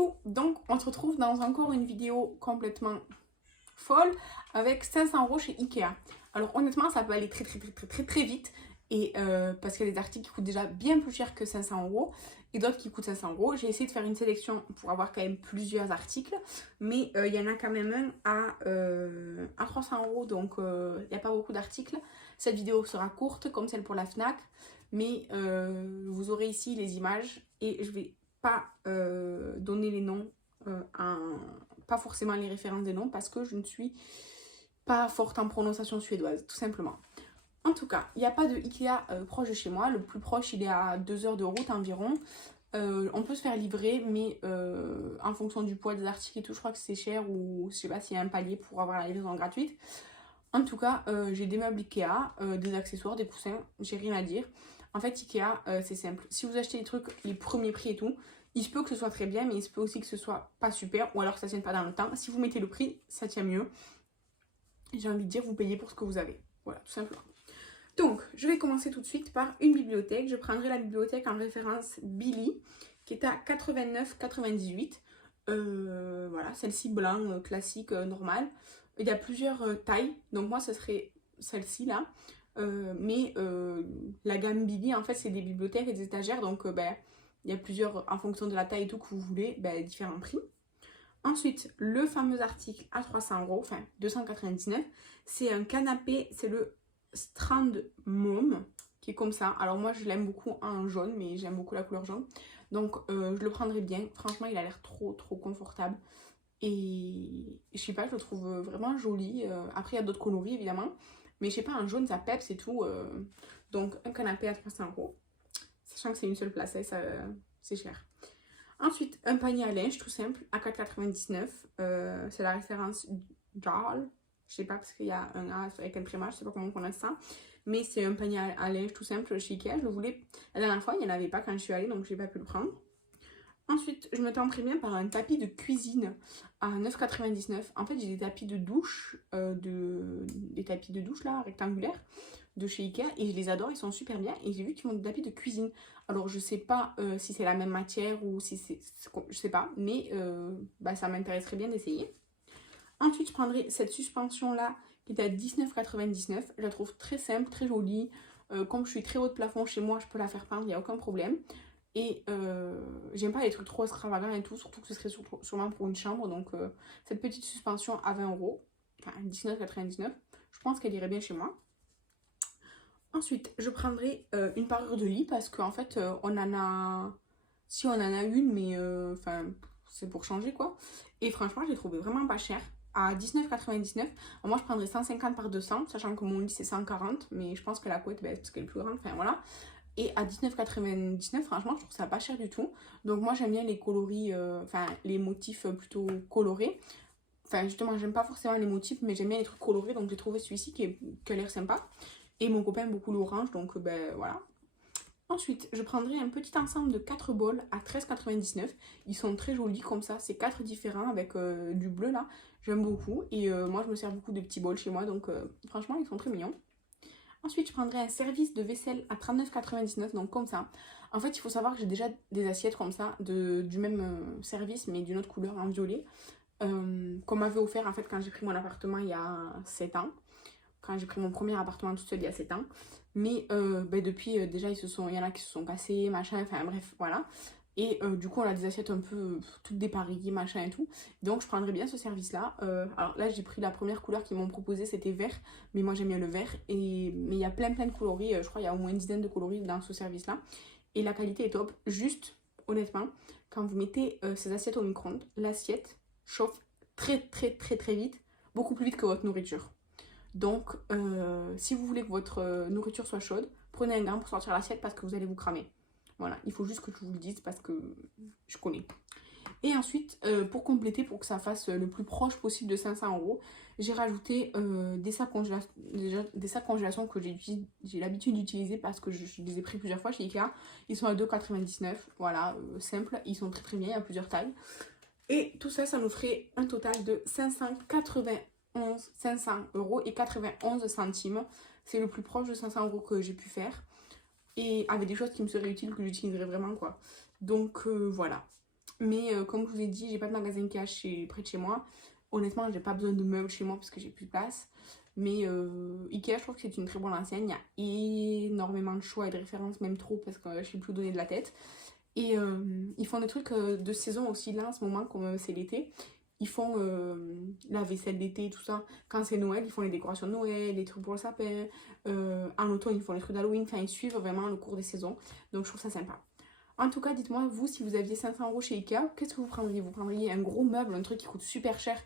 Coucou, donc on se retrouve dans encore une vidéo complètement folle avec 500 € chez Ikea. Alors honnêtement ça peut aller très vite et parce qu'il y a des articles qui coûtent déjà bien plus cher que 500 € et d'autres qui coûtent 500 €. J'ai essayé de faire une sélection pour avoir quand même plusieurs articles, mais il y en a quand même un à 300 €, donc il n'y a pas beaucoup d'articles. Cette vidéo sera courte comme celle pour la Fnac, mais vous aurez ici les images et je vais pas donner les noms, pas forcément les références des noms parce que je ne suis pas forte en prononciation suédoise, tout simplement. En tout cas, il n'y a pas de Ikea proche de chez moi. Le plus proche, il est à 2 heures de route environ. On peut se faire livrer, mais en fonction du poids des articles et tout, je crois que c'est cher ou je sais pas s'il y a un palier pour avoir la livraison gratuite. En tout cas, j'ai des meubles Ikea, des accessoires, des coussins, j'ai rien à dire. En fait, Ikea, c'est simple. Si vous achetez des trucs, les premiers prix et tout, il se peut que ce soit très bien, mais il se peut aussi que ce soit pas super, ou alors que ça tienne pas dans le temps. Si vous mettez le prix, ça tient mieux. J'ai envie de dire, vous payez pour ce que vous avez. Voilà, tout simplement. Donc, je vais commencer tout de suite par une bibliothèque. Je prendrai la bibliothèque en référence Billy, qui est à 89,98. Voilà, celle-ci blanc, classique, normale. Il y a plusieurs tailles, donc moi ce serait celle-ci là. Mais la gamme Billy, en fait, c'est des bibliothèques et des étagères, donc il y a plusieurs, en fonction de la taille et tout que vous voulez, différents prix. Ensuite, le fameux article à 300 €, enfin 299, c'est un canapé, c'est le Strand Mauve, qui est comme ça. Alors moi je l'aime beaucoup en jaune, mais j'aime beaucoup la couleur jaune. Donc je le prendrai bien. Franchement, il a l'air trop confortable. Et je sais pas, je le trouve vraiment joli. Après, il y a d'autres coloris évidemment. Mais je sais pas, un jaune ça peps et tout. Donc un canapé à 300 €. Sachant que c'est une seule place, ça, c'est cher. Ensuite, un panier à linge tout simple à 4,99 €. C'est la référence Jarl. Je sais pas parce qu'il y a un A avec un trémage, je sais pas comment on prononce ça. Mais c'est un panier à linge tout simple chez Ikea. Je le voulais la dernière fois, il n'y en avait pas quand je suis allée, donc j'ai pas pu le prendre. Ensuite, je me tenterai bien par un tapis de cuisine à 9,99 €. En fait, j'ai des tapis de douche, des tapis de douche là, rectangulaires, de chez Ikea, et je les adore, ils sont super bien. Et j'ai vu qu'ils font des tapis de cuisine. Alors, je sais pas si c'est la même matière ou si c'est. Je sais pas, mais ça m'intéresserait bien d'essayer. Ensuite, je prendrai cette suspension là qui est à 19,99 €. Je la trouve très simple, très jolie. Comme je suis très haut de plafond chez moi, je peux la faire peindre, il n'y a aucun problème. Et j'aime pas les trucs trop extravagants et tout, surtout que ce serait sûrement pour une chambre. Donc cette petite suspension à 20 €, enfin 19,99 €, je pense qu'elle irait bien chez moi. Ensuite, je prendrai une parure de lit parce qu'en fait, on en a une, mais c'est pour changer quoi. Et franchement, je l'ai trouvé vraiment pas cher. À 19,99 €. Moi, je prendrais 150 par 200, sachant que mon lit c'est 140, mais je pense que la couette, parce qu'elle est plus grande, enfin voilà. Et à 19,99 €, franchement, je trouve ça pas cher du tout. Donc moi, j'aime bien les coloris, les motifs plutôt colorés. Enfin, justement, j'aime pas forcément les motifs, mais j'aime bien les trucs colorés. Donc j'ai trouvé celui-ci qui a l'air sympa. Et mon copain aime beaucoup l'orange, donc voilà. Ensuite, je prendrai un petit ensemble de 4 bols à 13,99 €. Ils sont très jolis comme ça, c'est 4 différents avec du bleu là. J'aime beaucoup. Et moi, je me sers beaucoup de petits bols chez moi, donc franchement, ils sont très mignons. Ensuite, je prendrai un service de vaisselle à 39,99 €, donc comme ça. En fait, il faut savoir que j'ai déjà des assiettes comme ça, du même service, mais d'une autre couleur, en violet, qu'on m'avait offert en fait quand j'ai pris mon appartement il y a 7 ans. Quand j'ai pris mon premier appartement toute seule il y a 7 ans. Mais depuis, déjà, il y en a qui se sont cassés, machin, enfin bref, voilà. Et du coup, on a des assiettes un peu toutes dépareillées, machin et tout. Donc, je prendrais bien ce service-là. Alors là, j'ai pris la première couleur qu'ils m'ont proposée, c'était vert. Mais moi, j'aime bien le vert. Mais il y a plein de coloris. Je crois qu'il y a au moins une dizaine de coloris dans ce service-là. Et la qualité est top. Juste, honnêtement, quand vous mettez ces assiettes au micro-ondes, l'assiette chauffe très vite. Beaucoup plus vite que votre nourriture. Donc, si vous voulez que votre nourriture soit chaude, prenez un gant pour sortir l'assiette parce que vous allez vous cramer. Voilà, il faut juste que je vous le dise parce que je connais. Et ensuite, pour compléter, pour que ça fasse le plus proche possible de 500 €, j'ai rajouté des sacs congélation que j'ai l'habitude d'utiliser parce que je les ai pris plusieurs fois chez Ikea. Ils sont à 2,99 €, voilà, simple, ils sont très bien, il y a plusieurs tailles. Et tout ça, ça nous ferait un total de 500 € et 91 centimes. C'est le plus proche de 500 € que j'ai pu faire. Et avec des choses qui me seraient utiles, que j'utiliserais vraiment quoi. Donc voilà. Mais comme je vous ai dit, j'ai pas de magasin Ikea près de chez moi. Honnêtement, j'ai pas besoin de meubles chez moi parce que j'ai plus de place. Mais Ikea, je trouve que c'est une très bonne enseigne. Il y a énormément de choix et de références, même trop, parce que je sais plus où donner de la tête. Et ils font des trucs de saison aussi, là, en ce moment, comme c'est l'été. Ils font la vaisselle d'été, tout ça. Quand c'est Noël, ils font les décorations de Noël, les trucs pour le sapin. En automne, ils font les trucs d'Halloween. Enfin, ils suivent vraiment le cours des saisons. Donc, je trouve ça sympa. En tout cas, dites-moi, vous, si vous aviez 500 € chez Ikea, qu'est-ce que vous prendriez? Vous prendriez un gros meuble, un truc qui coûte super cher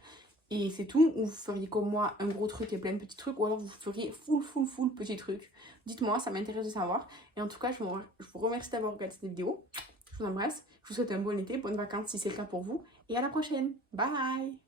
et c'est tout? Ou vous feriez comme moi un gros truc et plein de petits trucs? Ou alors vous feriez full petits trucs? Dites-moi, ça m'intéresse de savoir. Et en tout cas, je vous remercie d'avoir regardé cette vidéo. Je vous embrasse. Je vous souhaite un bon été, bonnes vacances si c'est le cas pour vous. Et à la prochaine. Bye!